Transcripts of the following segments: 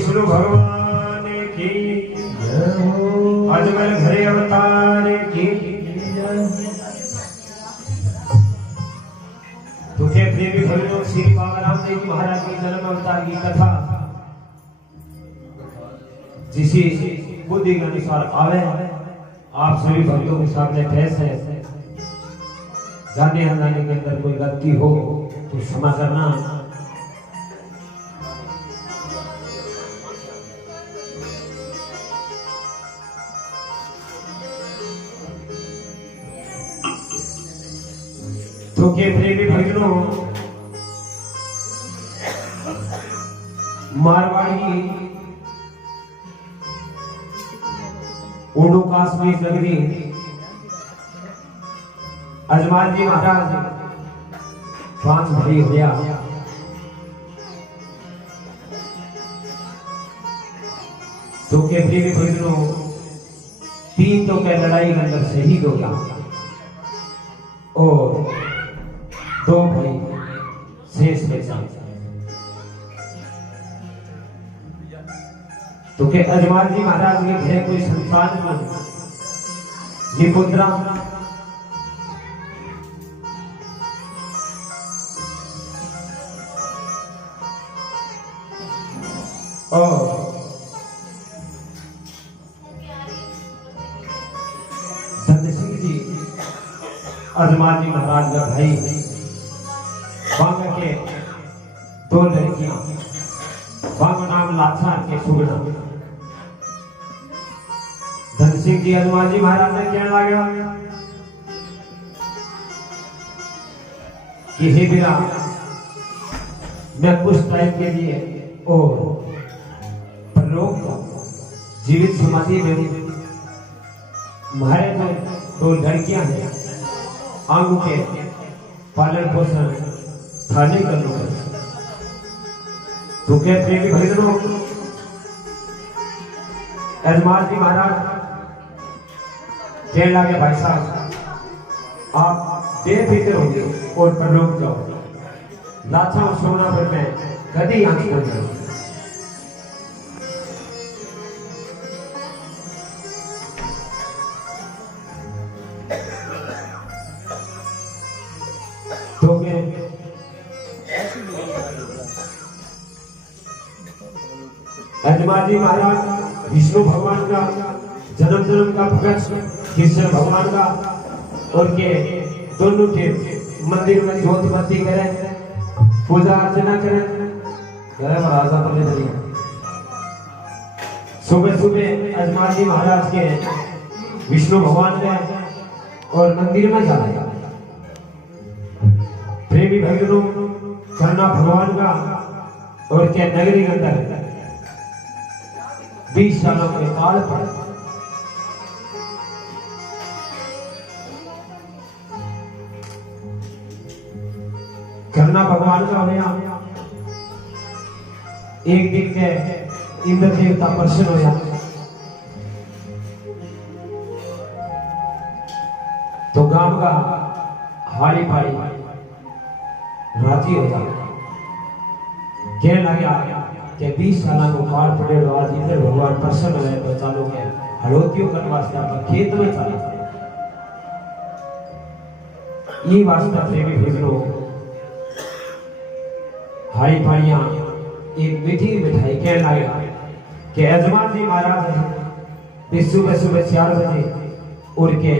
विष्णु भगवान की अजमल घरे अवतार की। तुझे प्रेमी भक्तों श्री बाबा रामदेव जी महाराज की जन्म अवतार की कथा जिसी बुद्धि के अनुसार आवे आप सभी भक्तों के सामने पेश है। जाने अनजाने के अंदर कोई गलती हो तो क्षमा करना। तो के प्रेमी भक्तों मारवाड़ी ओडो काश्मीर नगरी अजमाल जी महाराज 5 भाई होया। तो के प्रेमी भक्तों 3 तो के लड़ाई के अंदर शहीद हो गया और 2 भाई शेष बचा। तो के अजमाल जी महाराज के घर कोई संतान में निपुत्रा और धन सिंह जी अजमाल जी महाराज का भाई बांगा के 2 लड़कियां बांगा नाम लाछा के सुगना। धन सिंह जी अजमाल जी महाराज ने कहने लगा कि हे बिरा मैं कुछ टाइम के लिए और परलोक जीवित समाधि में हमारे तो 2 लड़कियां हैं आंगू के पालन पोषण थाने कर लो। तो क्या प्रेमी भक्तों अजमाल जी महाराज कहने लगे भाई साहब आप बेफिक्र होंगे और परलोक जाओ। लाछा सोना पर मैं कभी आंख बंद करूं। तो अजमाल जी महाराज विष्णु भगवान का जन्म का भगत कृष्ण भगवान का और के दोनों के मंदिर में ज्योति बत्ती करें पूजा अर्चना करें राजा पर सुबह सुबह अजमाल जी महाराज के विष्णु भगवान के और मंदिर में जाए। प्रेमी भक्तों करना भगवान का और क्या नगरी के अंदर 20 सालों के काल पर करना भगवान का होया। एक दिन के इंद्र देवता प्रसन्न होया तो गांव का हाड़ी पाड़ी राजी होता कहने लगा कि 20 साल को काल पड़े आज इंद्र भगवान प्रसन्न हुए तो चालू के हड़ोतियों करने वास्ते आप खेत में चला। ये वास्ता प्रेमी भक्तों हाड़ी पाड़ियां एक मीठी मिठाई कहने लगा कि अजमाल जी महाराज सुबह सुबह 4 बजे उड़ के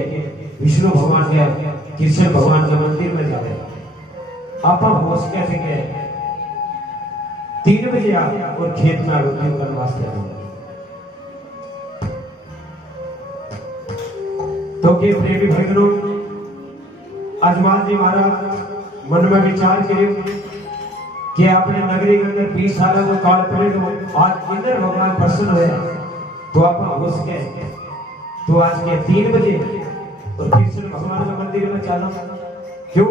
विष्णु भगवान के कृष्ण भगवान के मंदिर में जाते आप हो सके 3 बजे आ और खेत में रोटी करने वास्ते आ। तो के प्रेमी भक्तों अजमाल जी महाराज मन में विचार करे कि अपने नगरी के अंदर 20 साल को काल पड़े तो आज इंद्र भगवान प्रसन्न हुए तो आप हो सके तो आज के 3 बजे और कृष्ण भगवान के मंदिर में चलो। क्यों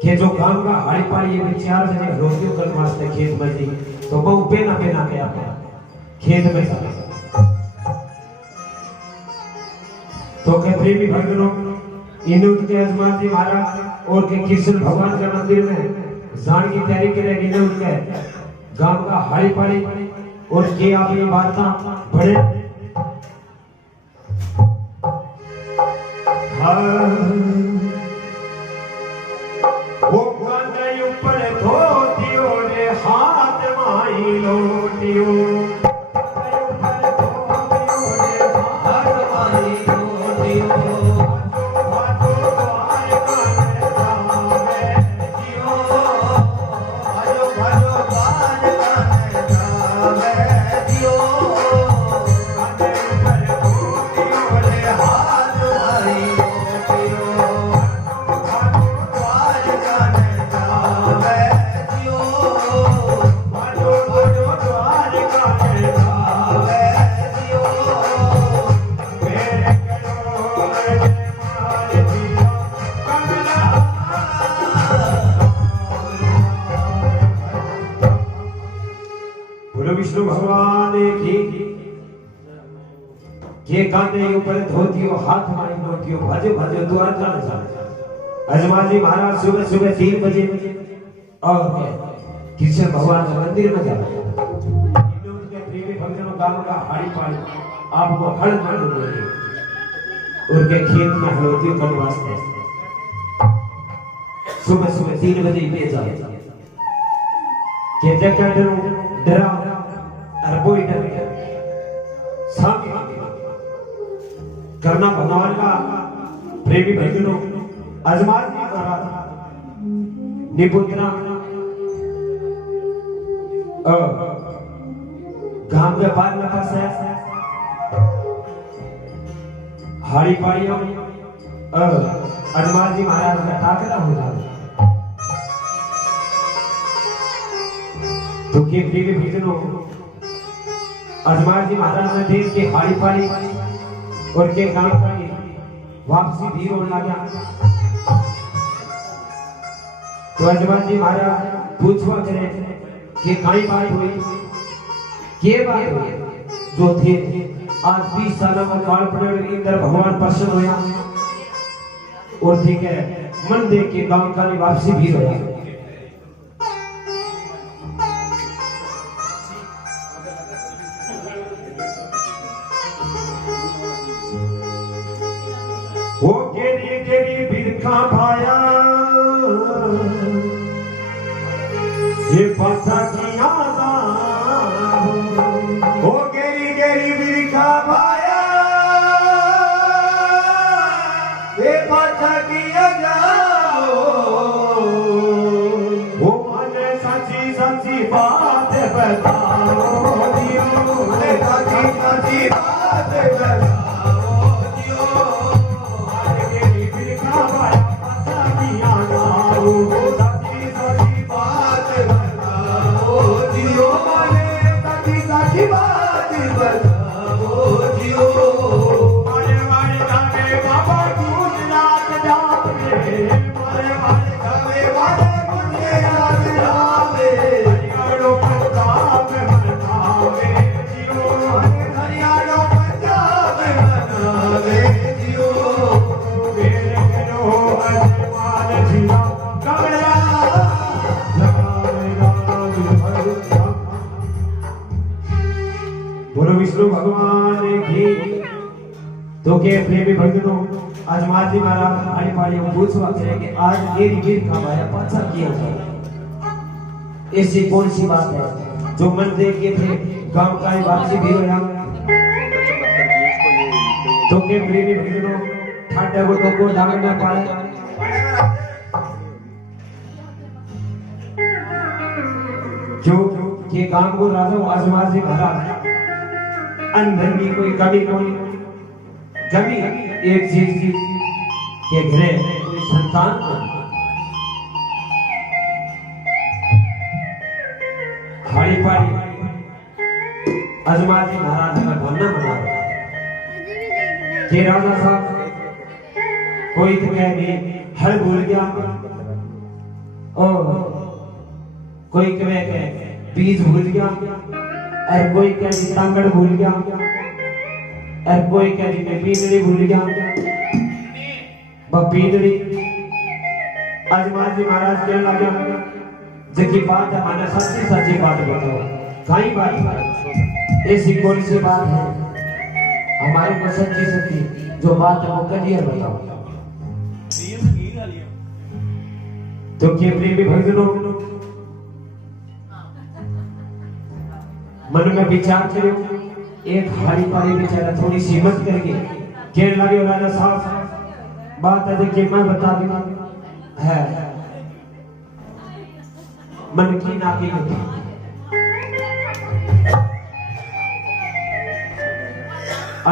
कि जो गांव का हाड़ी पाड़ी 4 बजे रोटियों करने वास्ते खेत में थी तो बहु पेना पेना गया खेत में चला। तो के प्रेमी भक्तों इन्होंने के अजमाल जी महाराज और के कृष्ण भगवान के मंदिर में जान की तैयारी के लिए गिने उनके गांव का हाड़ी पाड़ी और के अपनी वार्ता बड़े वो गाने ऊपर धोतियो रे हाथ माई लोटियो विष्णु भगवान की के कांधे ऊपर धोतियो हाथ में धोतियो भजो भजो द्वारका अजमान जी महाराज सुबह सुबह 3 बजे और कृष्ण भगवान मंदिर में जाते उनके प्रेमी भक्तों गांव का हाड़ी पाड़ी आपको हड़ मड़ बोले उनके खेत में हलोतियों का वास्ते सुबह सुबह 3 बजे ले जाए के जगह डरा अरबो इधर करना भगवान का प्रेमी भक्तों अजमान जी महाराज निपुत्रा गांव के पार में फंस है हाड़ी पाड़ी अजमान जी महाराज का टाकरा हो जाए तो के प्रेमी भक्तों अजमान जी महाराज ने देख के हाड़ी पाड़ी और के गांव का वापसी भी होने लगा तो अजमान जी महाराज पूछवा करे कि काई बात हुई के बात हुई जो थे आज 20 साल में काल पड़े इंद्र भगवान प्रसन्न होया और ठीक है मन देख के गांव का वापसी भी होया वो गेरी गेरी बिरखा भाया ये पता किया वो गेरी गेरी बिरखा भाया ये पता किया जाओ वो माने सच्ची सच्ची बात बताओ दियो सच्ची सच्ची बात बताओ विष्णु भगवान की तो के प्रेमी भक्तों अजमान जी महाराज हाड़ी पाड़ी पूछवा करे कि आज ये गिर का भाया पाछा किया जाए ऐसी कौन सी बात है जो मन देख के थे गांव का वापसी भी होया तो के प्रेमी भक्तों ठाडा को डांग में पाए जो के गांव को राजा अजमान जी महाराज अंदर की कोई कमी एक चीज के घरे कोई संतान हाड़ी पाड़ी अजमान जी महाराज का बोलना बना के राजा साहब कोई तो कहे हल भूल गया और कोई कहे बीज भूल गया और कोई कहे तांगड़ भूल गया और कोई कहे पींदड़ी भूल गया पींदड़ी अजमान जी महाराज कहने लगा जकी बात है माने सच्ची सच्ची बात बताओ कई बात ऐसी कौन सी बात है हमारे को सच्ची सच्ची जो बात है वो क्लियर बताओ। तो के प्रेमी भक्तों मन में विचार करो एक हाड़ी पाड़ी बेचारा थोड़ी सी हिम्मत करके कहने लगे राजा साहब बात है कि मैं बता दूंगा है मन की ना की होती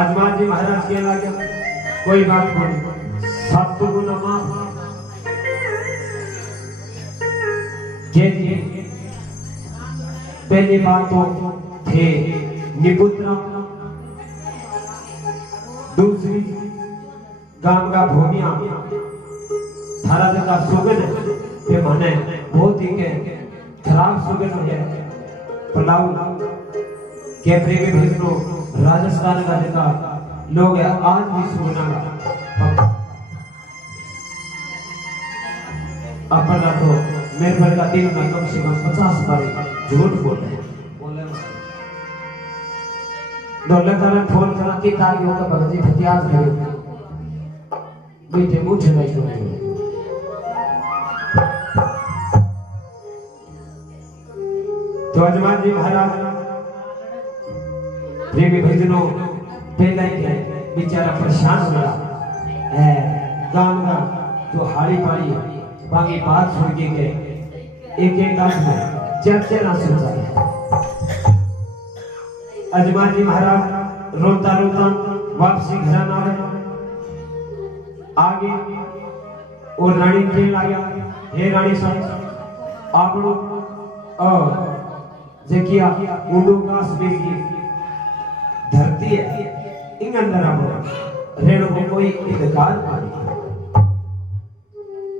अजमान जी महाराज कहने लगे कोई बात नहीं सब तो गुना माफ पहली बात तो थे निपुत्र दूसरी गांव का भूमिया थारा जगह सुगन पे माने बहुत ही के खराब सुगन है पलाऊ के प्रेमी भक्तों राजस्थान का जगह लोग आज भी सुगना का अपना तो मेरे पर का दिन में कम से कम 50 बार झूठ बोलते हैं दौलत कारण फोन करा के तारियों का भगजी फतियाज करे बेटे मुझे नहीं सुने तो अजमान जी महाराज प्रेमी भजनों पहला ही क्या बेचारा परेशान हो रहा है गांव का तो हाड़ी पाड़ी बाकी बात सुन के गए एक एक लाख में चर्चा ना सुन जाए अजमान जी महाराज रोता रोता वापसी घर आगे और रानी के लाया हे रानी साहब आपनो जेकिया उडो कास बेगी धरती है इन अंदर आपनो रेणु को कोई अधिकार नहीं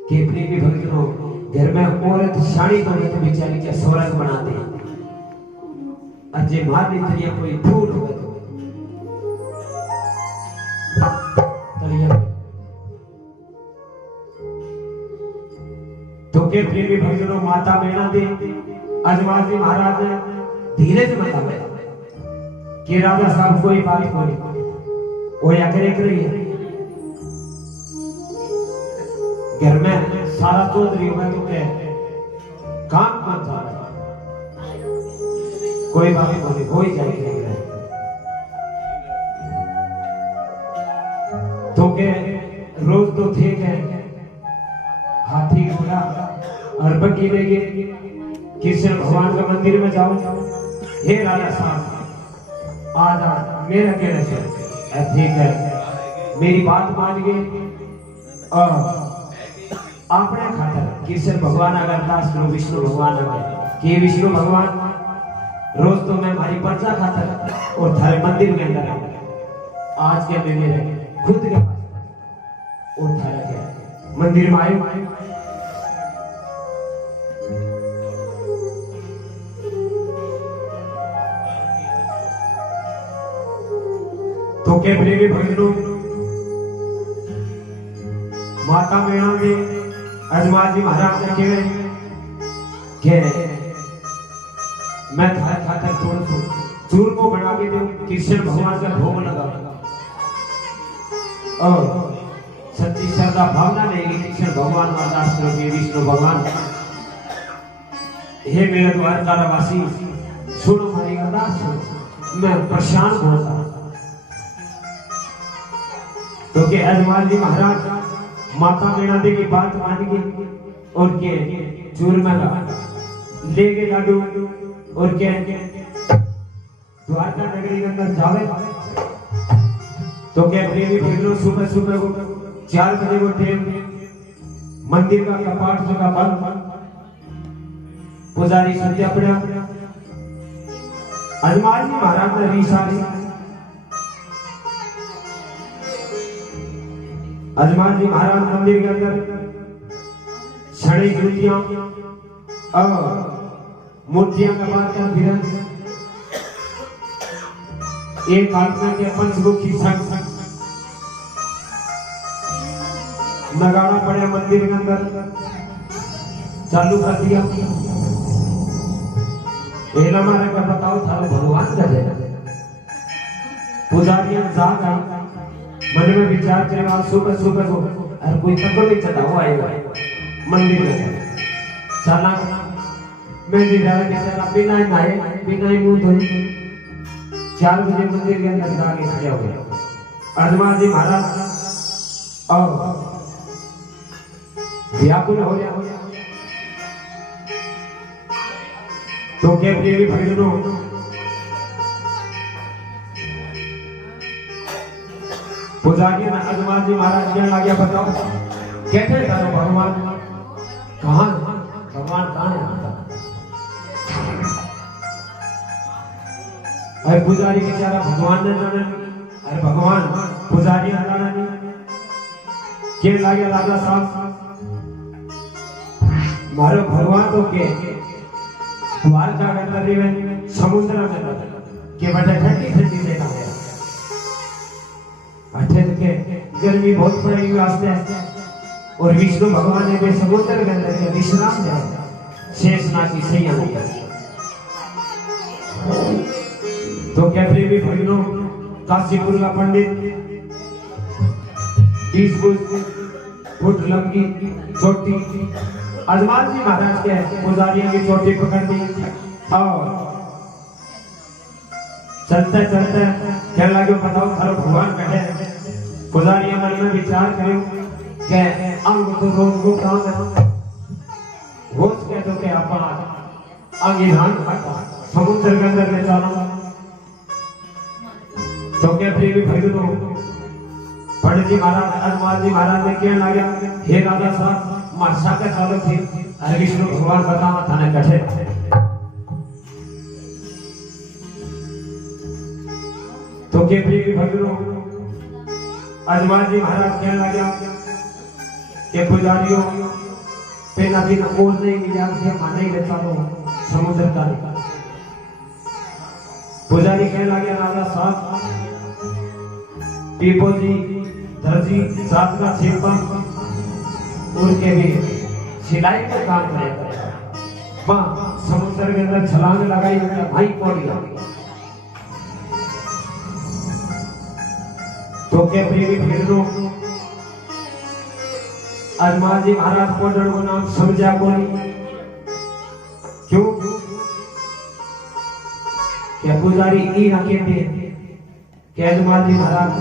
के प्रेमी भक्तों घर में औरत शादी बने तो बेचारी क्या स्वर्ग बनाते हैं अजय मार दी कोई भूल हो गए तो के प्रेमी भक्तों माता मैना दे अजमान जी महाराज ने धीरे से बताया कि राजा साहब कोई बात कोई वो या करे रही है घर में सारा चौधरी हुआ तो क्या काम बन जा रहा कोई बात नहीं हो ही जाएगी तो के रोज तो थे क्या हाथी घोड़ा और बग्गी लेके कृष्ण भगवान का मंदिर में जाओ हे राजा साहब आज मेरा कहने से ठीक है मेरी बात मान गए और आपने खातर कृष्ण भगवान अगर दास करो विष्णु भगवान अगर कि विष्णु भगवान रोज तो मैं हमारी पर्चा खातर और थारे मंदिर के अंदर आज के मैं मेरे खुद के पास और थारे के मंदिर में आए तो के प्रेमी भक्तों माता मैना में अजमान जी महाराज ने कहे कि मैं थारे खातर थोड़ा चूरमा बना के दूं कृष्ण भगवान का भोग लगा और सच्ची श्रद्धा भावना रहेगी कृष्ण भगवान अरदास करोगे विष्णु भगवान हे मेरे द्वारका वासी सुनो हमारी अरदास सुनो मैं परेशान होता तो के अजमान जी महाराज माता मैना दे की बात मान के और के चूरमा ले गए लाडू और के द्वारका नगरी के अंदर जावे तो के प्रेमी भक्तों सुबह सुबह को 4 बजे को टाइम मंदिर का कपाट जो का बंद पुजारी संध्या पड़ा अजमान जी महाराज ने रीसारी अजमान जी महाराज मंदिर के अंदर छड़ी जूतियां और मूर्तियां का बात कर फिर एक आत्मा के पंचमुखी संग नगाड़ा पड़े मंदिर के अंदर चालू कर दिया एला मारे का बताओ थारो भगवान का है पुजारी जाग आई मन में विचार करे आज सुबह सुबह को और कोई तक नहीं चढ़ा हुआ आएगा मंदिर में चला मैं भी रहा बेचारा बिना नहाए बिना ही मुंह धोए 4 बजे मंदिर के अंदर जाके खड़े हो गए अजमान जी महाराज और व्याकुल हो गया तो क्या प्रिय भक्तों पुजारी ने अजमान जी महाराज क्या लगा बताओ कैसे करो भगवान कहां भगवान कहां है अरे पुजारी बेचारा भगवान ने जाना अरे भगवान पुजारी ने जाना नहीं के लगे राजा साहब मारो भगवान तो के द्वारका के अंदर रे समुद्र में के बड़े ठंडी ठंडी देखा है अठेन के गर्मी बहुत पड़ेगी वास्ते और विष्णु भगवान ने समुद्र के अंदर के विश्राम दिया शेषनाग की सैया में तो क्या प्रेमी भक्तों काशीपुर का पंडित 20 फुट लंबी चोटी अजमान जी महाराज के पुजारियों की चोटी पकड़नी और चलते चलते क्या लगे बताओ थारो भगवान कहे पुजारियों मन में विचार करो के अंग तो रोज को काम है रोज के तो के अपना अंग ध्यान समुद्र के अंदर ले जाना तो क्या प्रेमी भक्तों पंडित जी महाराज अजमान जी महाराज ने कहने लगे हे राजा साहब मार्शा का चालक थे अरे विष्णु भगवान बतावा थाने कठे तो के प्रिय भक्तों अजमान जी महाराज कहने लगे कि पुजारियों पे ना दिन और नहीं मिला थे माने ले चलो समुद्र का पुजारी कहने लगे राजा साहब पीपो जी दर्जी साथ का छिपा उनके भी सिलाई का काम करेगा वहां समुद्र के अंदर छलांग लगाई भाई पौड़िया तो के प्रेमी भक्तों अजमान जी महाराज पौड़न को नाम समझा कोई क्यों क्या पुजारी ई रखे थे कि अजमान जी महाराज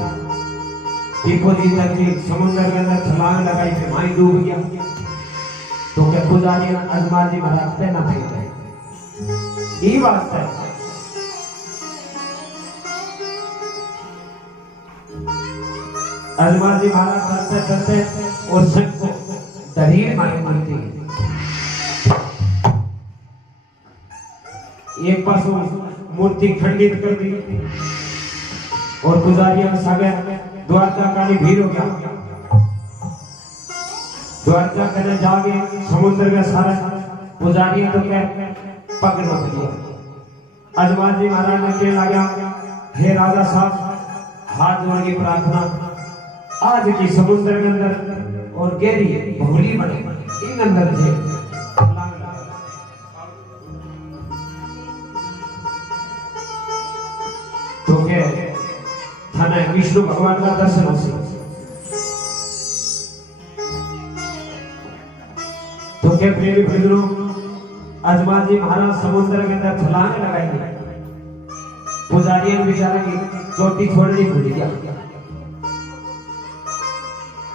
दीपो जी तक जी समुद्र के अंदर छलांग लगाई थी माई डूब गया तो क्या पुजारी अजमान जी महाराज पे ना थे ये बात है अजमान जी महाराज चलते चलते और संग को दरीर मारी मारती एक पास मूर्ति खंडित कर दी और पुजारियों सागे द्वारका का भीड़ हो गया द्वारका करने जाके समुद्र में सारा पुजारी तो क्या पग रोक दिया अजमान जी महाराज ने कहने लगा हे राजा साहब हाथ जोड़ की प्रार्थना आज की समुद्र के अंदर और गहरी भूली बने इन अंदर थे तो के थाने विष्णु भगवान का दर्शन हो तो के प्रेमी भक्तों अजमान जी महाराज समुद्र के अंदर छलांग लगाई पुजारियों बेचारे की चोटी छोड़नी भूल गया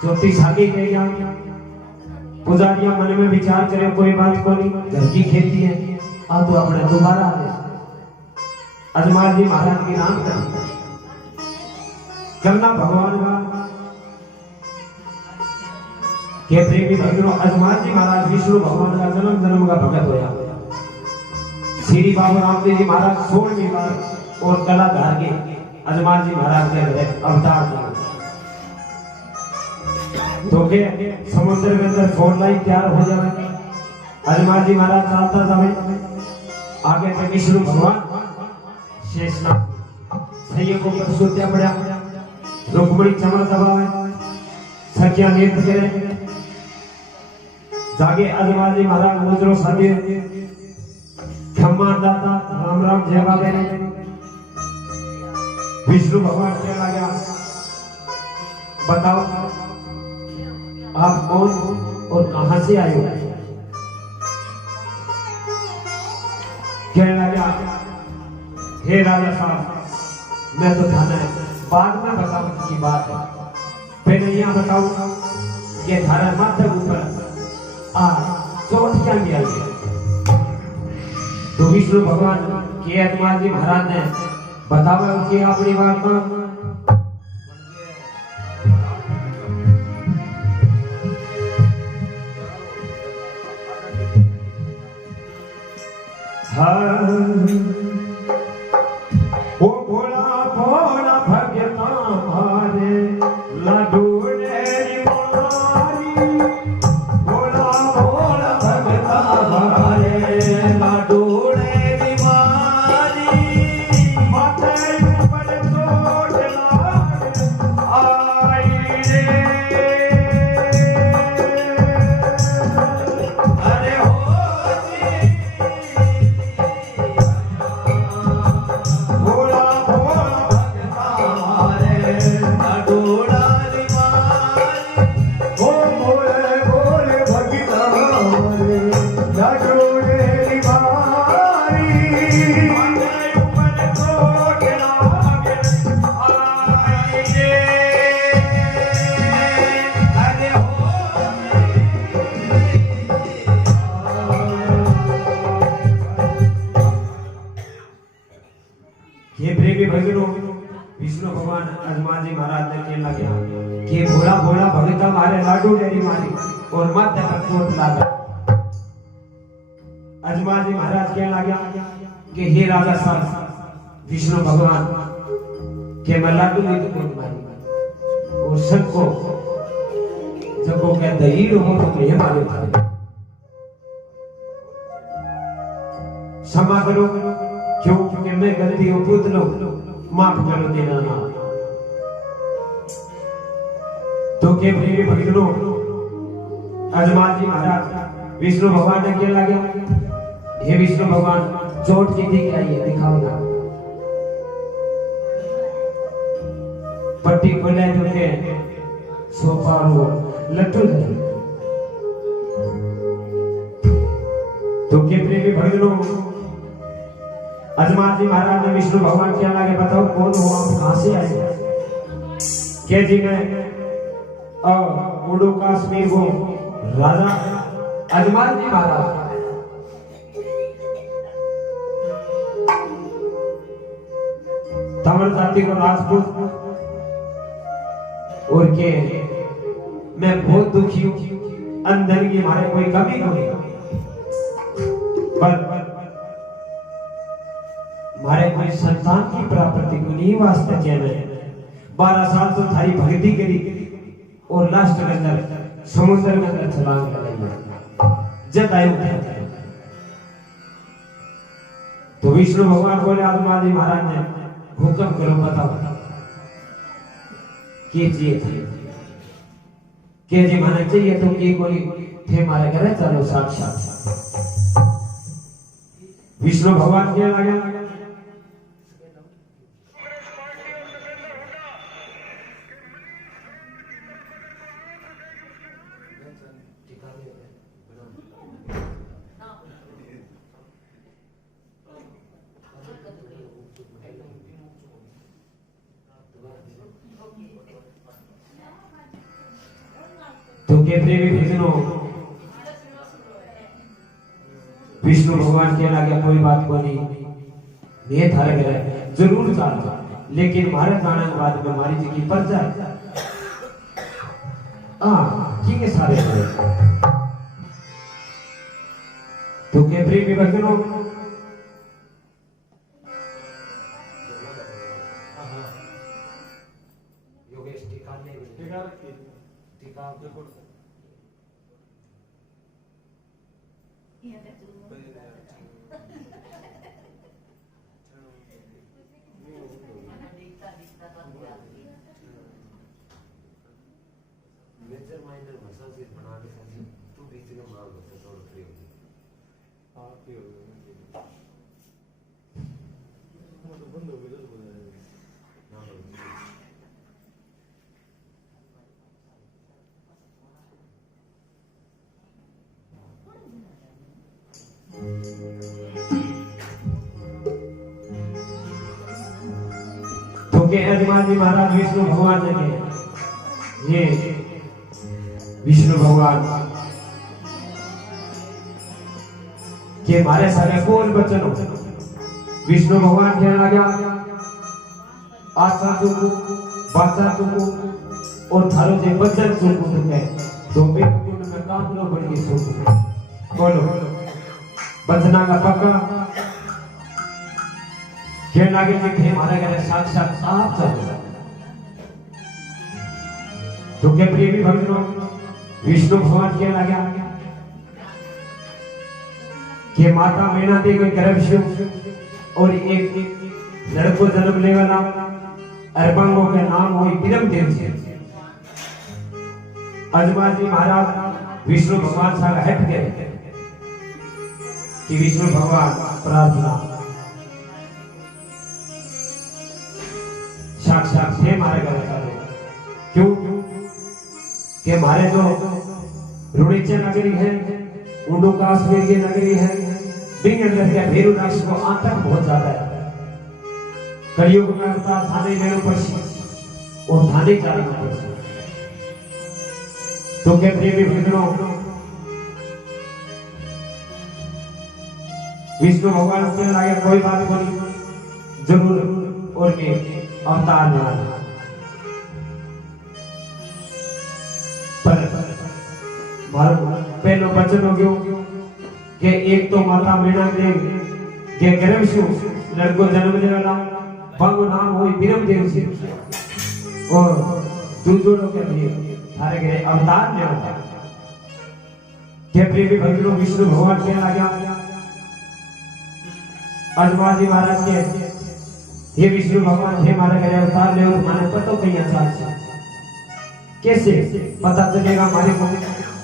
चोटी सागी गई पुजारियां मन में विचार करे कोई बात को नहीं घर की खेती है आ तो अपने दोबारा अजमान जी महाराज की नाम करना भगवान का के प्रेमी भक्तों अजमान जी महाराज विष्णु भगवान का जन्म का भगत होया श्री बाबा रामदेव जी महाराज 16वीं बार और कलाधार के अजमान जी महाराज के अवतार तो के समुद्र के अंदर 4 लाइन तैयार हो जाए अजमान जी महाराज चाहता था आगे तक विष्णु भगवान शेषनाग सैया को प्रसूत्या पड़ा रुक्मणी चमर दबावे सख्या नेत्र करे जागे अजमान जी महाराज मुद्रो साधे खम्मा दाता राम जय बाबा। विष्णु भगवान कहला गया बताओ आप कौन और कहां से आए हो? कहने लगा हे राजा साहब मैं तो थाना है बाद में बताऊं की बात है, पहले यहाँ बताऊं ये धारा मात्र ऊपर चोट क्या किया गया। तो विष्णु भगवान के हनुमान जी महाराज ने बतावा कि अपनी बात का ओ भोला भोला भगता मारे लाडू रे मारी, भोला भोला भगता मारे लाडू रे मारी, माथे ऊपर चोट आई रे। अरे हो विष्णु भगवान हनुमान जी महाराज ने कहने लगे कि भोला भोला भगता मारे लाडू डेरी मारी और मत तक चोट लागा। हनुमान जी महाराज कहने लगे कि हे राजा साहब विष्णु भगवान के मैं लाडू नहीं तो कौन मारी और सबको सबको क्या दहीर हो तो ये मारे मारे क्षमा करो क्यों क्योंकि मैं गलती हो पूछ लो माफ करो देना ना। तो के प्रिय भक्तों हनुमान जी महाराज विष्णु भगवान ने क्या लगा हे विष्णु भगवान चोट की थी क्या ये दिखाओ ना। पट्टी खोले तो के सोफा रो लट्टू है। तो के प्रिय भक्तों हनुमान जी महाराज ने विष्णु भगवान क्या लगे बताओ कौन हो आप कहां से आए? के जी मैं मुंडू कश्मीर को राजा हनुमान जी महाराज तमिल जाति को राजपूत और के मैं बहुत दुखी हूं अंदर की हमारे कोई कमी नहीं पर हमारे कोई संतान की प्राप्ति को नहीं वास्ते कहने 12 साल तो थारी भक्ति करी और लास्ट के अंदर समुद्र में अंदर छलांग लगाई जतायु तो विष्णु भगवान बोले हनुमान जी महाराज ने हुक्म करो बताओ के जी माने चाहिए तो की कोई थे मारे करे चलो साक्षात विष्णु भगवान क्या लगा तो कहते भी भजनों विष्णु भगवान के लगे कोई बात को नहीं ये थारे करे जरूर जानता लेकिन मारे जाने के बाद में हमारी जी की पर जाए ठीक है सारे तो कहते भी भजनों योगेश टीका मेजर माइनर भाषा से बना के समझ तू बीच में मार दो थोड़ा फ्री हो गई आप ही हो गए के यजमान जी महाराज विष्णु भगवान ने के ये विष्णु भगवान के मारे सारे कौन बच्चन हो विष्णु भगवान कहने लगा आशा तुमको बाचा तुमको और थारो जे बच्चन तुमको तुमने तो बिल्कुल में काफलो बड़ी सुनो बोलो बचना का पक्का कहने लगे कि हमारे घर साक्षात आप चलो तो क्या प्रिय भक्तों विष्णु भगवान कहने लगा कि माता मैना दे गई गर्भ और एक लड़को जन्म ले वाला अर्पंगों के नाम हुई विरम देव जी अजमान जी महाराज विष्णु भगवान साथ हट गए कि विष्णु भगवान प्रार्थना साक्षात थे हमारे घर चले क्यों कि हमारे जो रुणिचे नगरी है उंडू काश्मीर की नगरी है बिंगन के भेरू राष्ट्र को आतंक बहुत ज्यादा है कलयुग में अवतार थाने लेने पड़े और थाने जाने पड़े तो क्या प्रेमी भक्तों विष्णु भगवान कहने लगे कोई बात नहीं जरूर और के अवतार लेना पर पहलो वचन हो गयो कि एक तो माता मीना देव के गर्भ से लड़को जन्म लेना बाबू नाम हुई विरम देव जी और दूसरों के लिए थारे गए अवतार ले होता के प्रेमी भक्तों विष्णु भगवान कहने लगा अजमान जी महाराज के ये विष्णु भगवान थे हमारे घर अवतार ले और माने पता कहीं अचानक से कैसे पता चलेगा हमारे को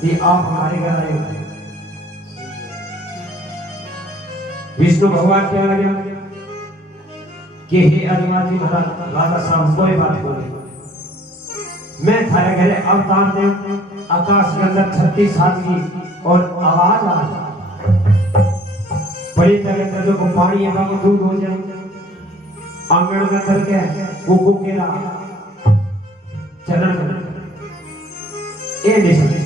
ये आप हमारे घर आए हो विष्णु भगवान कहने लगे कि हे अजमान जी महाराज राजा साहब कोई बात बोली मैं थारे घरे अवतार दे आकाश के अंदर 36 हाथ की और आवाज आ बड़ी तरह जो को पानी है वो दूध हो जाए आंगन में अंदर के कुकू के चरण ए नहीं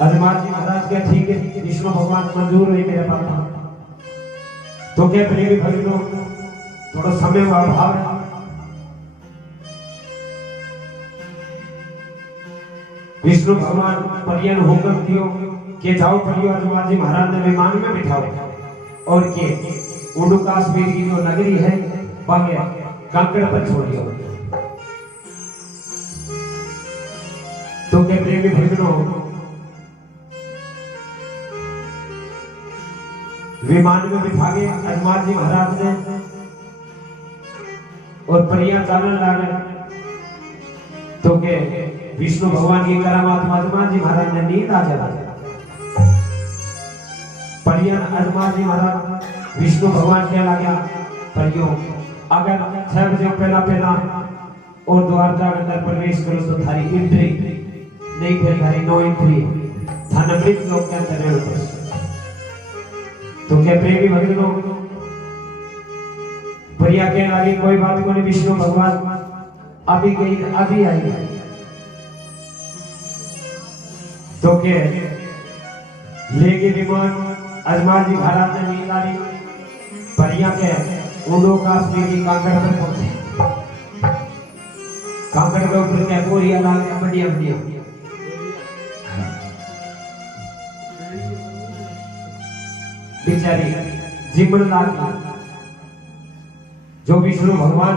अजमान जी महाराज के ठीक है विष्णु भगवान मंजूर हुई मेरे पास तो क्या प्रेमी भक्तों थोड़ा समय का अभाव है विष्णु भगवान परियन हुक्म दियो कि जाओ परियो अजमान जी महाराज ने विमान में बिठाओ और के उंडू काश्मीर की जो नगरी है बागे कंकड़ पर छोड़ियो तो क्या प्रेमी भक्तों विमान में बिठा गए अजमान जी महाराज ने और परियां जानन लागे तो के विष्णु भगवान की करामात अजमान जी महाराज ने नींद आ चला परियां अजमान जी महाराज विष्णु भगवान क्या लगा परियों अगर 6 बजे पहला और द्वारका के अंदर प्रवेश करो तो थारी एंट्री नहीं फिर थारी नो एंट्री थाना मृत लोग के अंदर रहो तो क्या प्रेमी भक्तों भैया के आगे कोई बात को नहीं विष्णु भगवान अभी गई अभी आई तो क्या लेके विमान अजमान जी महाराज ने नींद आ रही भैया के उंडो काश्मीर की कांगड़ पर पहुंचे कांगड़ के ऊपर क्या कोरिया लागे बढ़िया बढ़िया बेचारी जीवन लाल जो विष्णु भगवान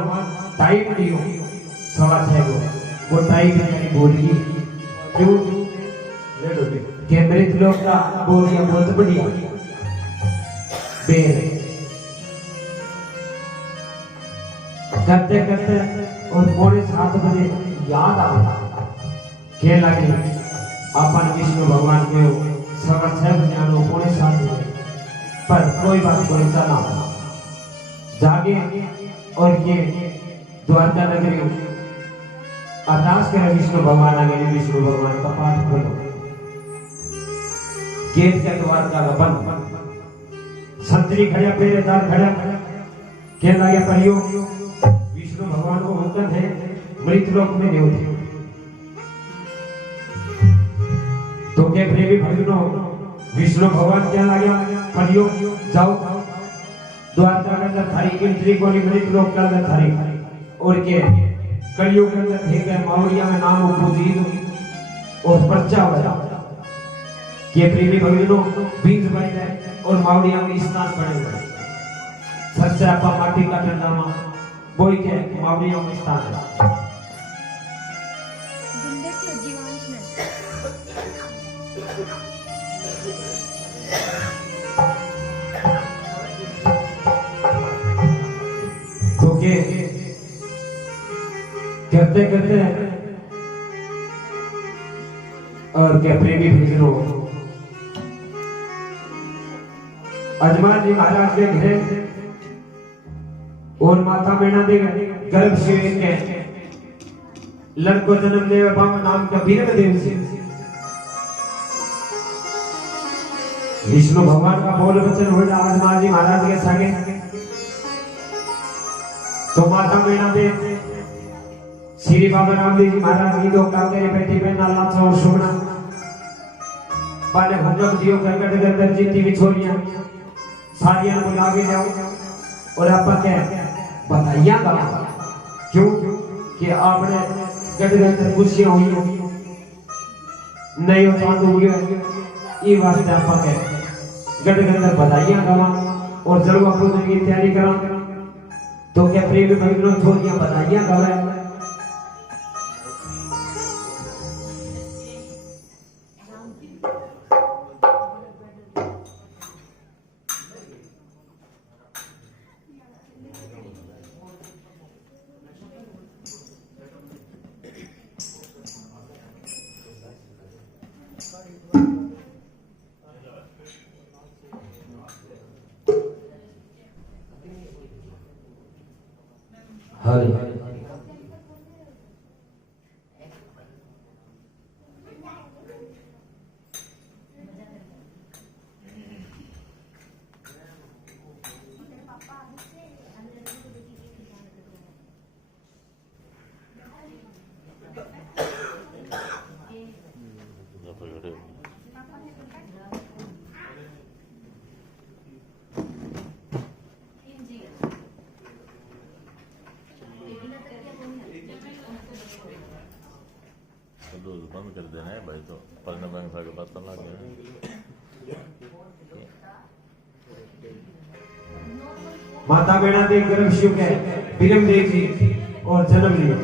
टाइम दियो 6:15 वो टाइम बेचारी बोली क्यों के मृत लोग का बोलिया बहुत बढ़िया बेर करते करते और 7:30 बजे याद आ के लगे अपन विष्णु भगवान के 6:30 बजे आनो 7:30 बजे पर कोई बात कोई चला जागे और ये द्वारका नगरी अरदास करे विष्णु भगवान आगे विष्णु भगवान का पाठ खोलो गेट के द्वार का बंद संतरी खड़ा पहरेदार खड़ा कहने लगे परियो विष्णु भगवान को हुक्म है मृत लोक में नियुक्त। तो के प्रेमी भक्तों विष्णु भगवान क्या लगे परियो जाओ द्वारका के अंदर थारी एंट्री कोनी मृत लोक के अंदर थारी और के कलयुग के अंदर ठीक है मावड़िया में नाम पूजित और पर्चा हुआ के प्रेमी भक्तों बीज बन जाए और मावड़िया में स्नान पड़े हुए सबसे आपा माटी का ठंडामा बोई के मावड़िया में स्नान है तो के करते करते और क्या प्रेमी भक्तों अजमान जी महाराज के घर और माता मैना दे गर्भ से के लड़को जन्म देवे बाबा नाम का बीरम देव से विष्णु भगवान का बोल वचन हो जा अजमान जी महाराज के संगे तो माता मैना दे श्री बाबा रामदेव जी महाराज की दो काम करे बैठी पे नाला और सुमना पाले हुक्म दियो करकट गंदर जीती भी छोरियां सारियां बुला के जाओ और आपा क्या बताइया का क्यों कि आपने गदगंदर खुशियां हुई नहीं हो चांद हो गया ये वास्ते आपा क्या गदगंदर बताइया गवा और जलवा पूजन की तैयारी करा तो क्या प्रेमी भक्तों छोरियां बताइया गवा हरि बंद कर देना है भाई तो पढ़ने में भाग पता लग गया माता बेड़ा दे गर्भ शिव के विरम देव जी और जन्म लिया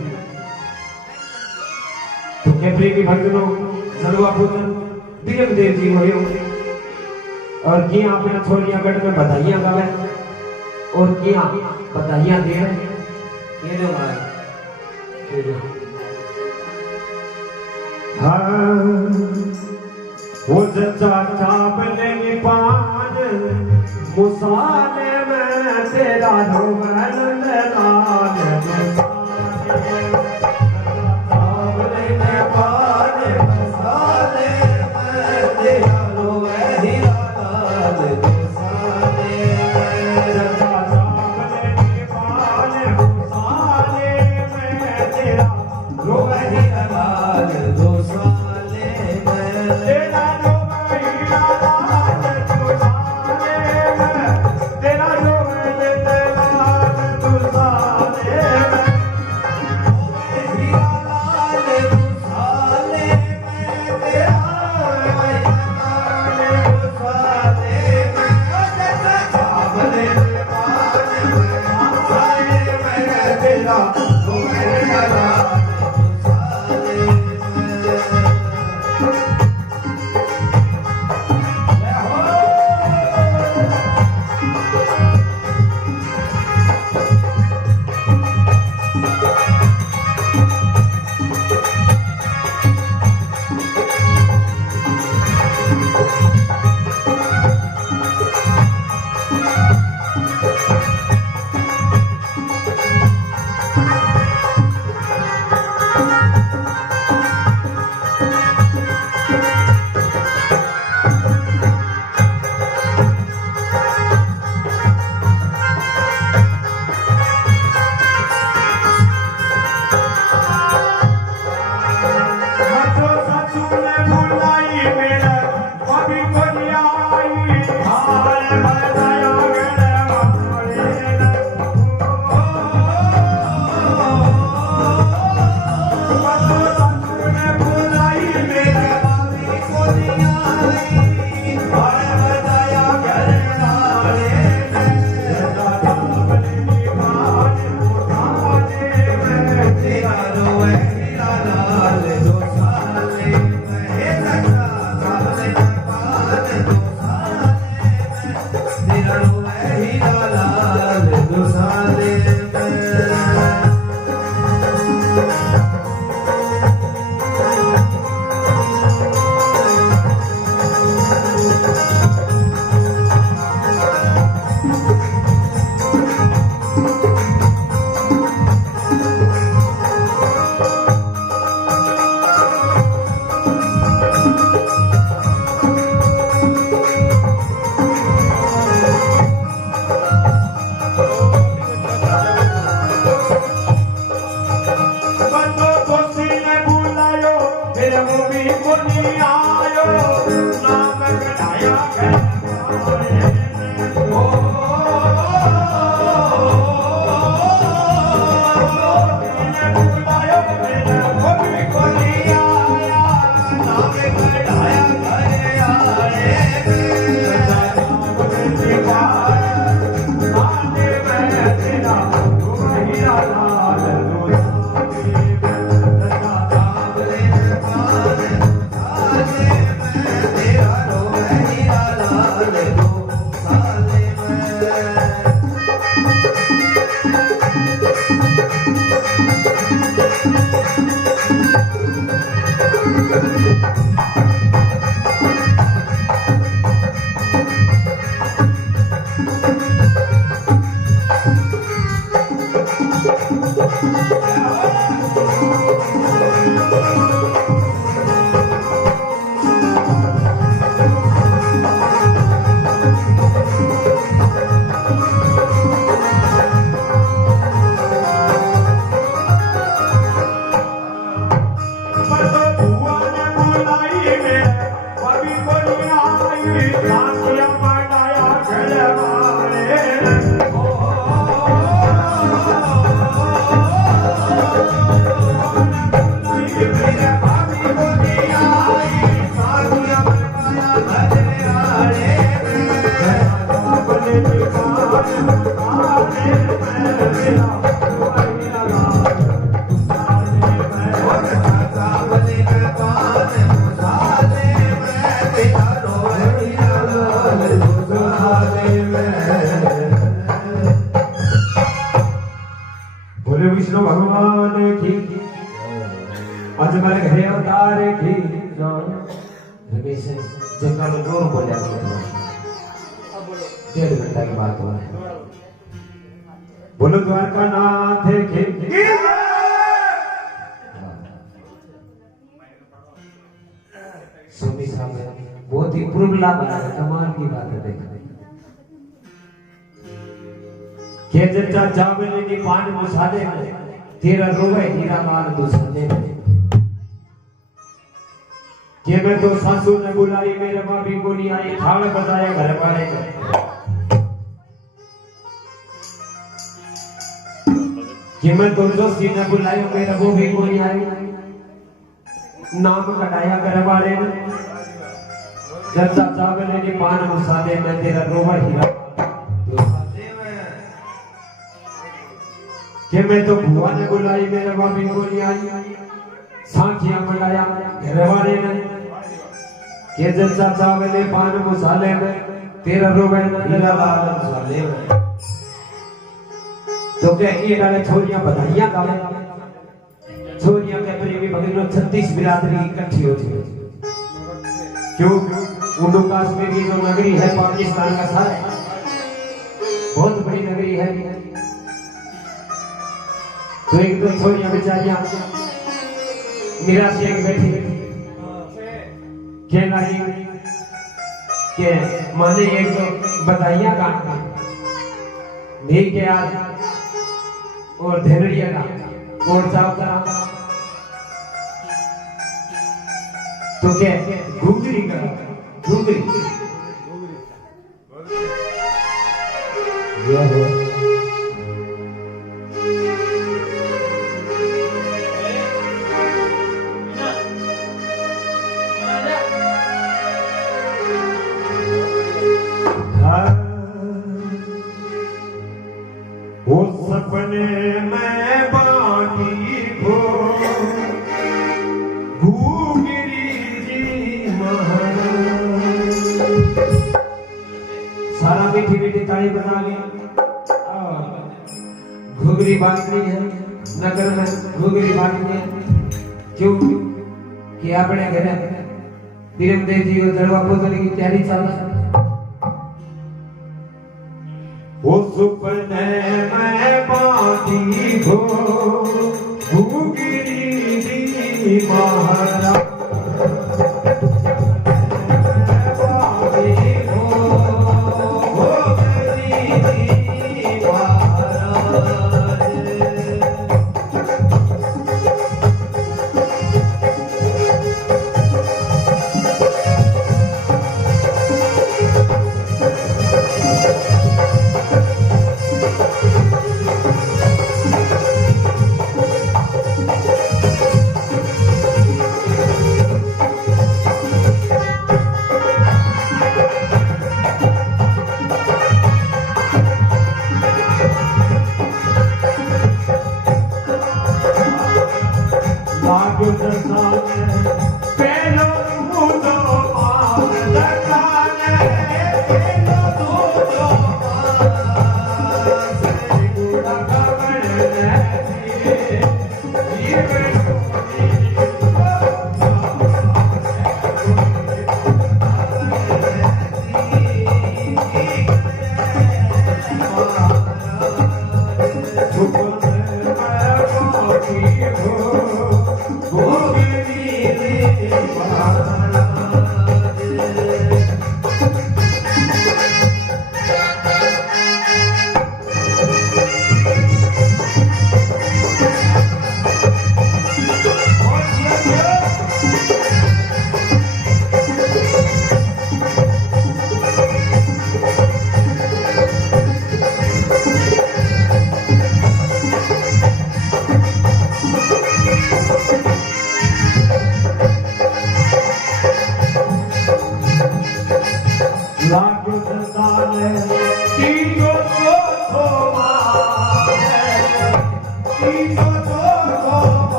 तो कैप्री की भक्तों नलवा पुत्र विरम देव जी हुए और किया आपने छोरियां गढ़ में बधाइयां गावे और किया बधाइयां दे ये दो महाराज ये दो वो जच्चा चावले पान मुसाले में तेरा रोवन लाल चावले में पान मुसाले में तेरा रोवन लाल मुसाले जच्चा चावले पान मुसाले में तेरा रोवन लाल तेरा रोवे हीरा लाल दुसाले बोले विष्णु भगवान की आज मेरे घरे अवतार की रमेश जंगल में जोर बोले 1.5 घंटा की बात हुआ है। बोलो द्वारका नाथ की स्वामी साहब बहुत ही पुरबला बना कमाल की बात है। देखो के जच्चा जावले की पान मुसादे तेरा रोवे हीरा लाल दुसाने के मैं तो सासू ने बुलाई मेरे माँ भी को नहीं आई थाल बताया घर वाले कि मैं तो जोशी ने बुलाई मेरे वो भी को नहीं आई नाम कटाया घर वाले ने जच्चा जावले की पान मुसादे में तेरा रोवे हीरा कि मैं तो बुआ ने बुलाई मेरे भाभी को नहीं आई साखियां बुलाया घर वाले ने के जच्चा चावले पान मसाले में तेरा रोवे हीरा लाल मसाले में तो क्या ये डाले छोरियां बधाइयां गावे छोरियां के प्रेमी भगनों 36 बिरादरी इकट्ठी होती है। क्यों उर्दू कश्मीर की जो नगरी है पाकिस्तान का सर बहुत बड़ी नगरी है। तो एक दो छोरियां बेचारियां निराश एक बैठी क्या नहीं के माने एक तो बधाइयां का नहीं के आज और धेरिया का और चावता तो क्या घुंगरी का घुंगरी सपने में बाकी हो घूगिरी जी महाराज सारा मीठी मीठी ताली बजा के घुघरी बांटनी है नगर में घुघरी बांटनी है क्यों कि अपने घरे धीरमदेव जी और जड़वा पोतने की तैयारी चल रही है वो सुपने में बांधी हो घुघरी महाराज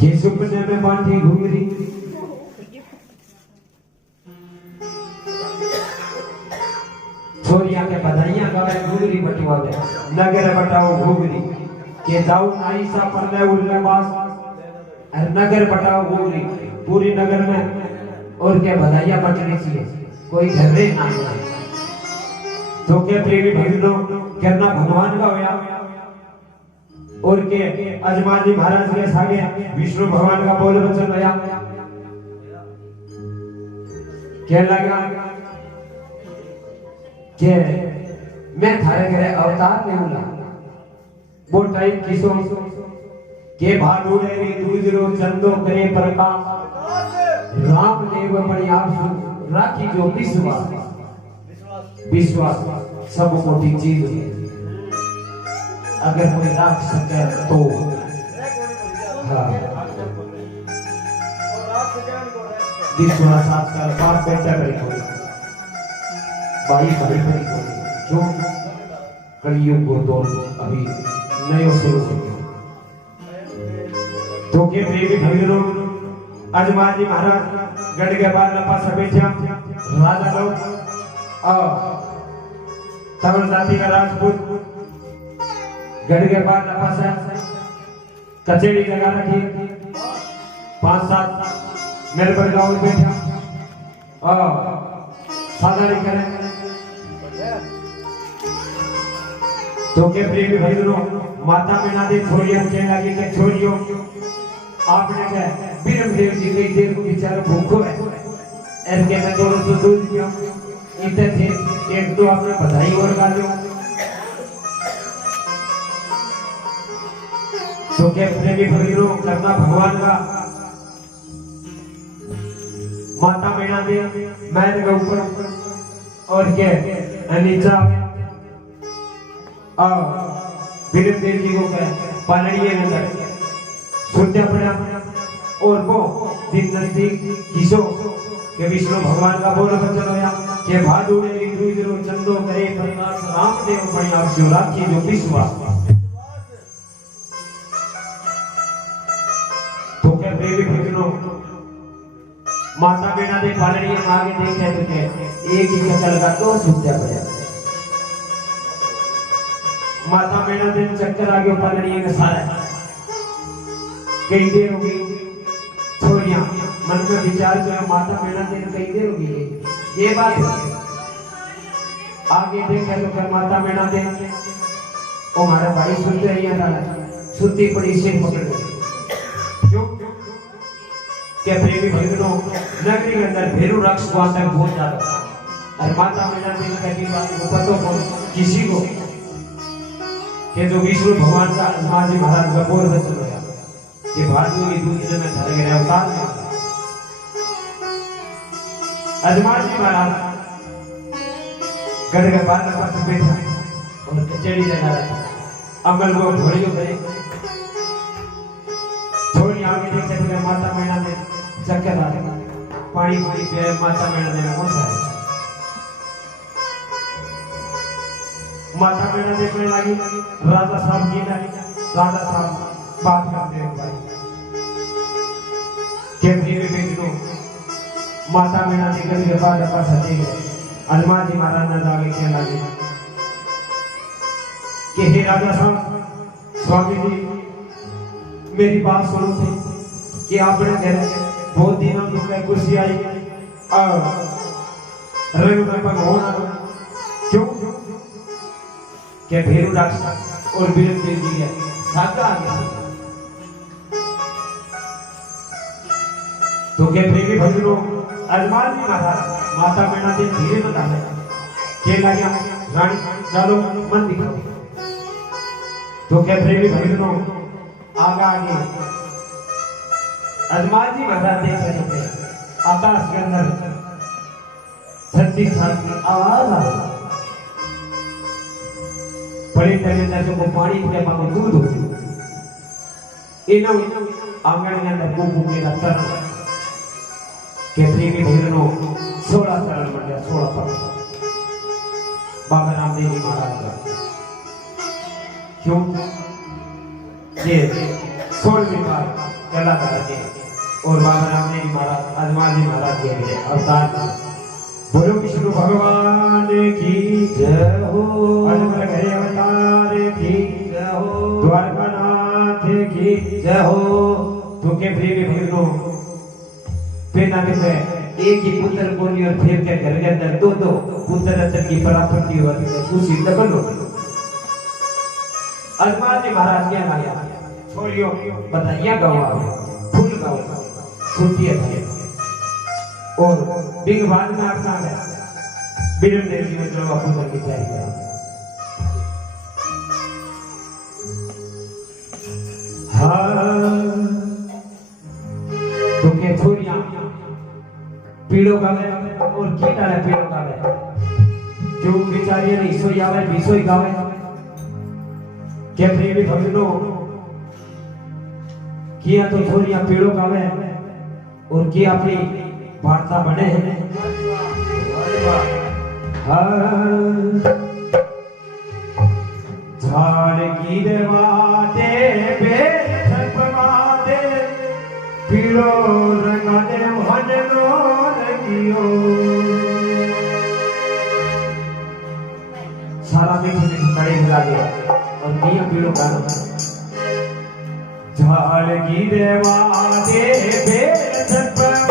कि सुपने में बांधी घुंघरी छोरिया के बधाइयां गावे घुंघरी बटवा दे नगर बटाओ घुंघरी के जाऊ नाई सा परले उल्ले पास और नगर बटाओ घुंघरी पूरी नगर में और के बधाइयां बटनी चाहिए कोई घर रे ना तो के प्रेमी भक्तों करना भगवान का होया और के अजमान जी महाराज के सागे विष्णु भगवान का बोल वचन होया क्या लगा कि मैं थारे घरे अवतार ले उला वो टाइम किसो के भादुड़े री दूजरो चंदो करे प्रकाश राम देव अपनी आप राखी जो विश्वास सब मोटी चीज है अगर कोई राख सके तो हाँ विश्वास आजकल बाप बेटा बड़ी कोई भाई भाई बड़ी कोई जो कलयुग को तो अभी नयो शुरू हो गया तो के प्रेमी भगवानों अजमाजी महाराज गढ़ के बाद लपा सभेचा राजा लोग और तमिल जाति का राजपूत गढ़ के बाद लपा से कचेरी लगा रखी 5-7 मेलबर्न गांव में बैठा और सादा नहीं करें तो के प्रेमी भगवानों माता में ना दे छोड़ियों के लगे के छोड़ियों आपने कहा बीरमदेव जी कई देर को बेचारा भूखो है ऐसे में थोड़ा सा दूध पियो इतने थे एक दो आपने बधाई और गा लो तो क्या प्रेमी भगवानों करना भगवान का माता मैना दे मैन के ऊपर और क्या नीचा बीरमदेव जी को क्या पालड़िए अंदर सुनते पड़ा और वो दिन नजदीक किसो के विष्णु भगवान का बोल वचन होया के भादुड़े ऋतु चंदो करे प्रकाश राम देव पड़ी आप शिवरात्रि जो विश्वास तो के प्रेमी भक्तों माता बेटा दे पालड़ी आगे देखे तो के एक ही चक्कर का तो सुनते पड़ा माता बेटा दे चक्कर आगे पालड़ी के सारे कई देर हो गई छोरियां मन में विचार जो है माता बेटा दे कई देर हो गई ये बात आगे देखे तो फिर माता बेटा दे वो हमारा भाई सुनते ही था सुती पड़ी सिर पकड़ क्यों क्या प्रेमी भक्तों नगरी के अंदर भेरू राक्षस को आता बहुत ज्यादा और माता बेटा दे कभी बात को पता हो किसी को कि जो विष्णु भगवान का अजमाजी महाराज का बोल वचन होया कि भारतीयों की दूसरे में धर गए अवतार में अजमाजी महाराज गढ़ के बाहर पर बैठा और कचेरी लगा रहा अमल को घोड़ियों करे छोड़ी आगे देखे तो माता मैना ने चक्कर आ पानी पानी पे माता मैना ने कौन सा है माता मैना देखने लगी राजा साहब जी ने राजा साहब बात करते हैं भाई केंद्रीय में बेटो माता मैना निकल के बाद अपा सजे गए हनुमान महाराज ने आगे क्या लगे कि हे राजा साहब स्वामी जी मेरी बात सुनो थे कि आपने घर बहुत दिनों से कुर्सी आई और रंग में भगवान क्यों क्या भेरू राक्षस और बीरमदेव जी है सादा आ गया तो क्या प्रेमी भक्तों अजमान जी महाराज माता मैना दे धीरे में डाले के लगा रानी चलो मन दिखाओ तो क्या प्रेमी भक्तों आगे अजमान जी महाराज देख रहे थे आकाश के अंदर 36 साल की आवाज आ रही बड़े तले को पानी के मांगो दूध हो इनो आंगन के अंदर कुकू के रचन केतरी के भजनों 16 साल बन गया 16 साल बाबा रामदेव जी महाराज का क्यों ये 16वीं बार कला करके और बाबा रामदेव जी महाराज हनुमान जी महाराज के अवतार बोलो विष्णु भगवान की जय हो अजमल घरे अवतार की जय हो द्वारकानाथ की जय हो तो के प्रेमी भक्तों पेना में एक ही पुत्र बोली और फिर के घर के अंदर दो पुत्र रचन की प्राप्ति हुआ खुशी डबल हो हनुमान जी महाराज क्या लाया छोड़ियो बताइए गाओ फूल गाओ छुट्टी है और बिग बाद में अपना है बिरम देव जी में चलो पूजन की तैयारी करो। हाँ तो के छोरियां पीड़ो गावे और की डाले पीड़ो गावे जो बेचारियां ने ईसो आवे बीसो गावे के प्रेमी भक्तों किया तो छोरियां पीड़ो गावे और की अपनी वार्ता बने हैं। झाड़ की देवाते बेचपवाते पीड़ो रंगाने भजनो रंगियो सारा मीठी मीठी कड़े मिला गया और मियां पीड़ो गाना झाड़ की देवाते बेचपवाते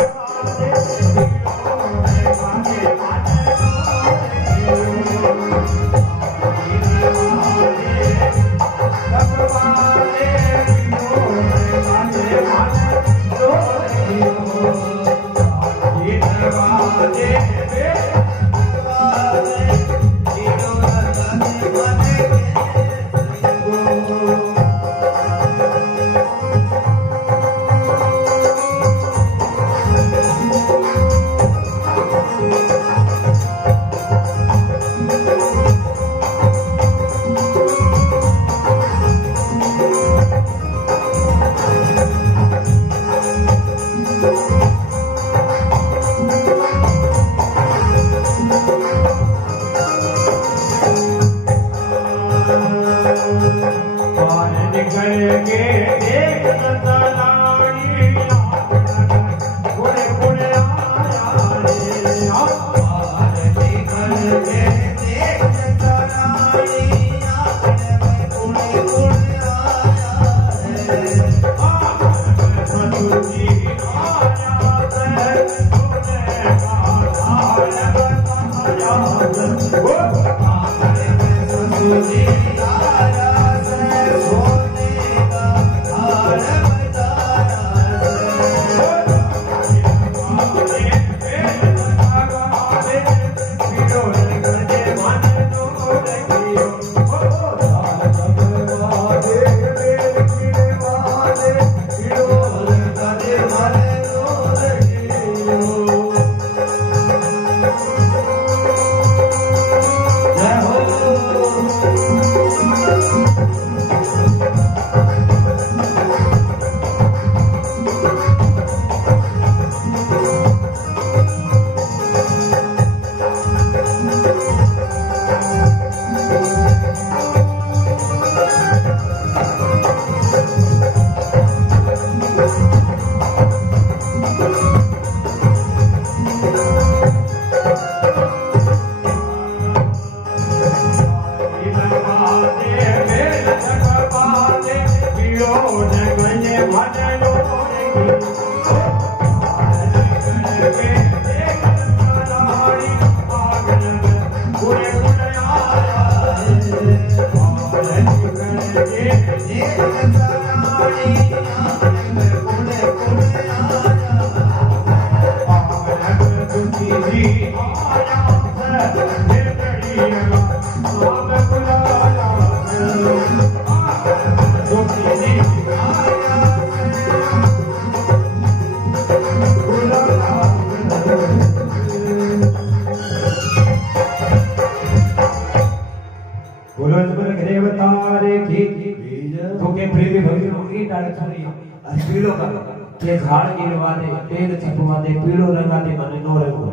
के झाड़ गिरवा दे पेड़ छपवा दे पीड़ो रंगा दे मने नो रंगो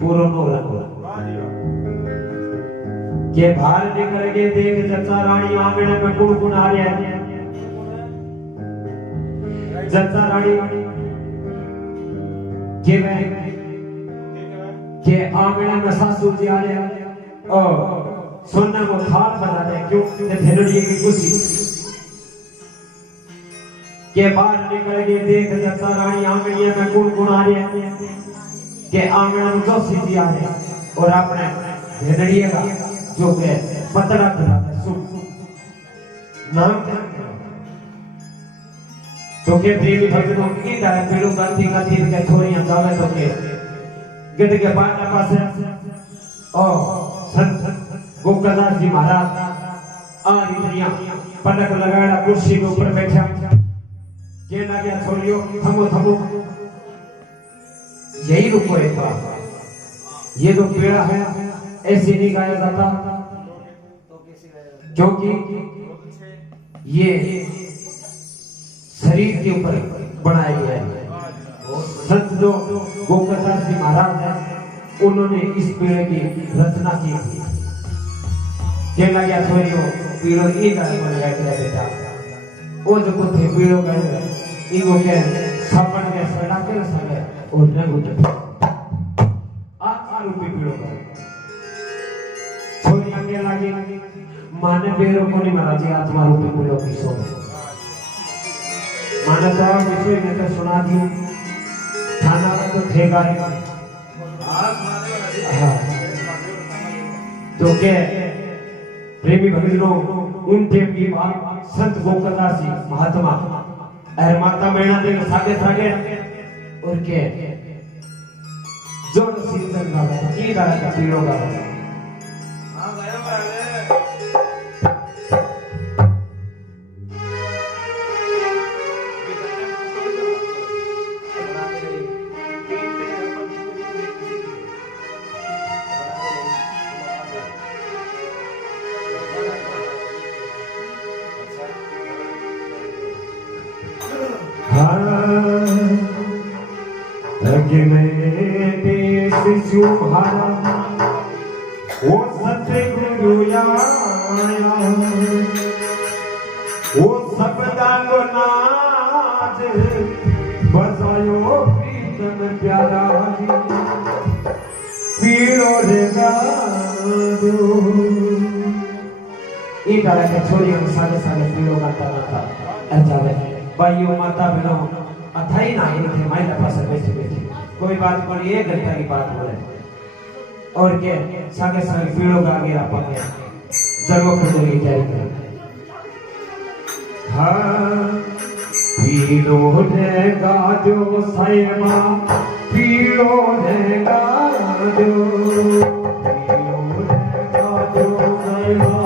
पूरो नो रंगो के बाहर निकल के देख जच्चा रानी आंगन में कुड़कुड़ आ रहा है। जच्चा रानी के आंगन में सासू जी आ रहे हैं और सोना को खाट बना दे क्यों भेड़िए की खुशी के बाहर निकल के देख जच्चा रानी आंगनिया में कुड़कुड़ आ रहे हैं के आंगन में जो सीधी आ रहे और अपने भेड़िए का जो के पतड़ा नाम तो के प्रेमी भक्तों की दाय पेड़ों गांधी गांधी के छोरियां गावे तो के गिट के पाटा पासे ओ संत गोकदास जी महाराज आ रिया पलक लगाड़ा कुर्सी के ऊपर बैठा के ना गया छोरियो थमो थमो यही रुको एक बार ये जो पीड़ा है ऐसे नहीं गाया जाता क्योंकि ये शरीर के ऊपर बनाया गया है। संत जो गोकदास जी महाराज हैं उन्होंने इस पीड़े की रचना की थी। कहना गया छोरियों पीड़ो ये गाने को लगा के बेटा वो जो कुछ पीड़ो गए इनको के सपन के सड़ा के सगे और न गुट रूपी पीड़ो गए छोरियां के लागे माने बेरो को नहीं महाराज आत्मा रूपी पीड़ो की सो माने तो विषय में तो सुना दी थाना में तो थे गाय तो के प्रेमी भक्तों उनके भी बात संत गोकदास जी महात्मा और माता मैना देव सागे सागे और के जोड़ सिंदर गावे की गाना का पीड़ो गावे हां गायो गावे तुम्हारा वो सतगुरु आया वो सबदांगो नाच बजायो प्रीतम प्यारा पीड़ो रे गादो ये गाना के छोरियों के सारे सारे पीड़ो गाता गाता जावे भाइयों माता बहनों अथाई ना ही थे माइला पास बैठे बैठे कोई बात पर एक घंटा की बात बोले और के सागे सागे पीड़ो गा गया अपन जरूर करने की तैयारी कर हाँ पीड़ो ने गा जो सायमा पीड़ो ने गा जो पीड़ो ने गा जो सायमा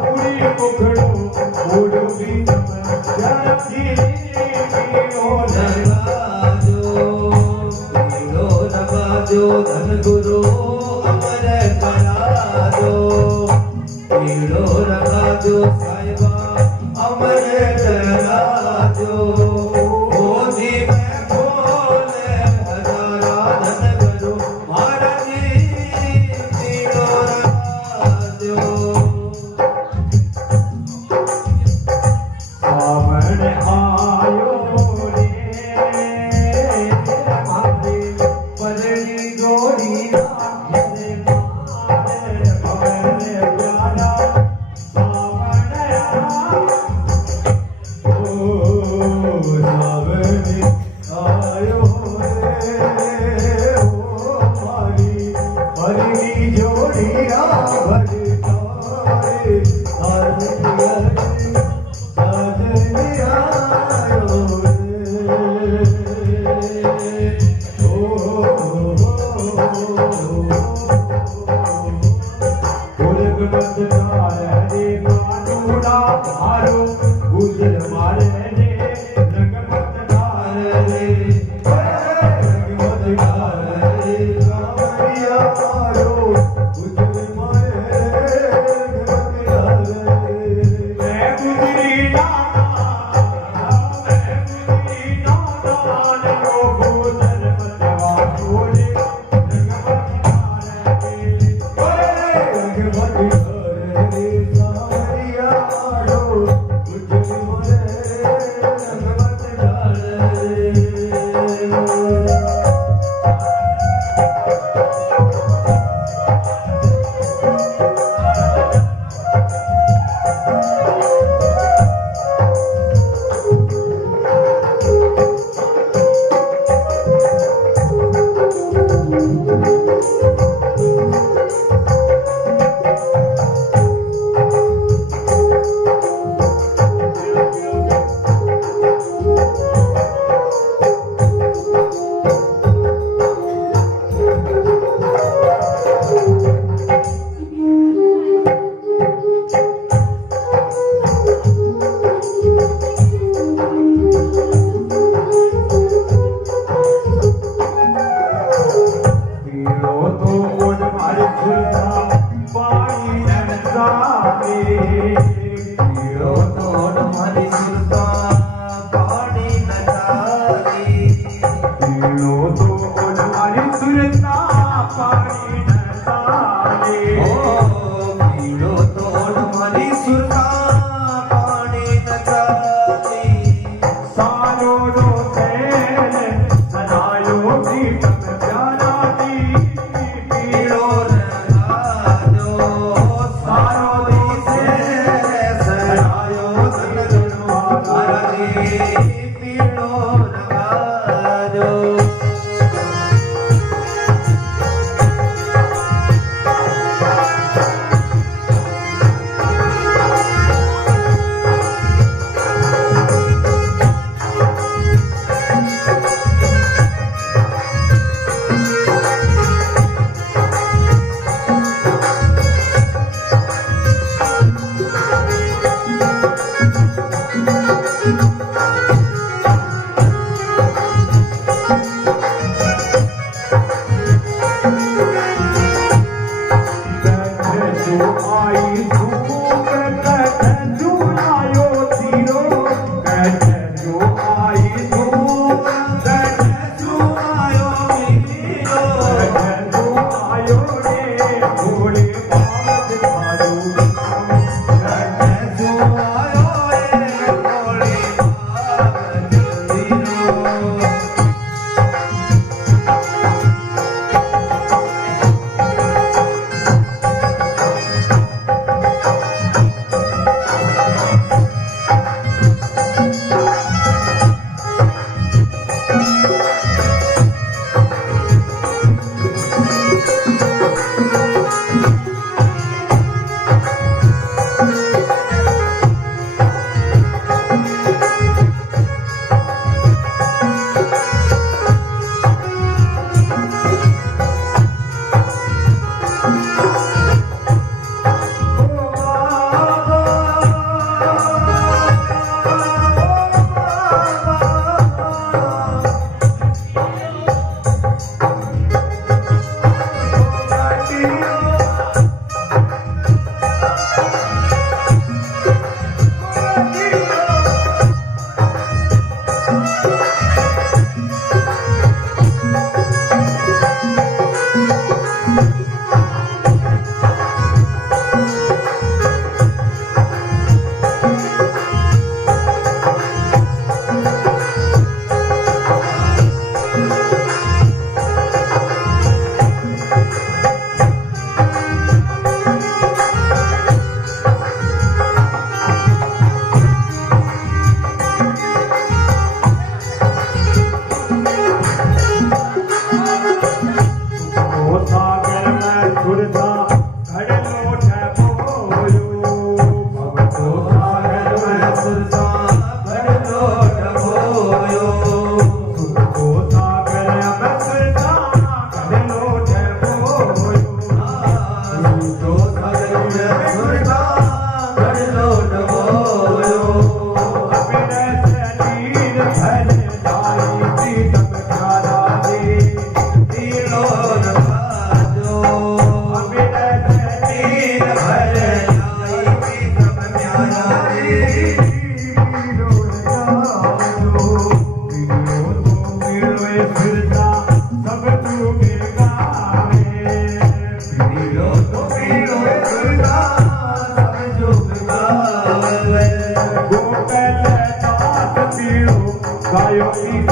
पूरी मुखड़ो ओढ़ भी तम जरती की ओढ़ धन गुरु अमर करा दो, पीड़ो रखा दो साहिबा अमर करा दो। गोदी में खोले हजारा धन गुरु महाराज पीड़ो रखा दो। सावन आयो रे मारे परनी जोड़ी राखे मारे भवन प्यारा सावन आयो। ओ सावन आयो रे ओ मारी परनी जोड़ी राखे तारे तारे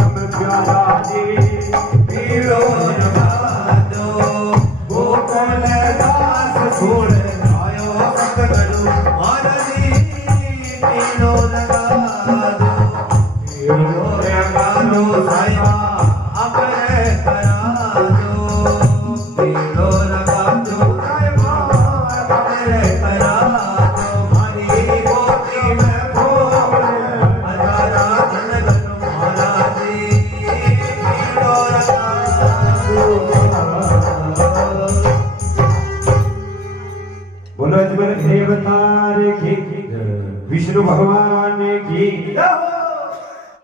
परम प्यारा जी पीरो नगादो गोकुल दास सुर आयो सतगुरु महाराजी पीरो नगादो पीरो नगादो साया अपने करा दो पीरो नगादो साया अपने करा दो हरी गोदी में फूल हजारा जनगण महाराजी पीरो नगादो। बोलो अजबर देवता की विष्णु भगवान की जय।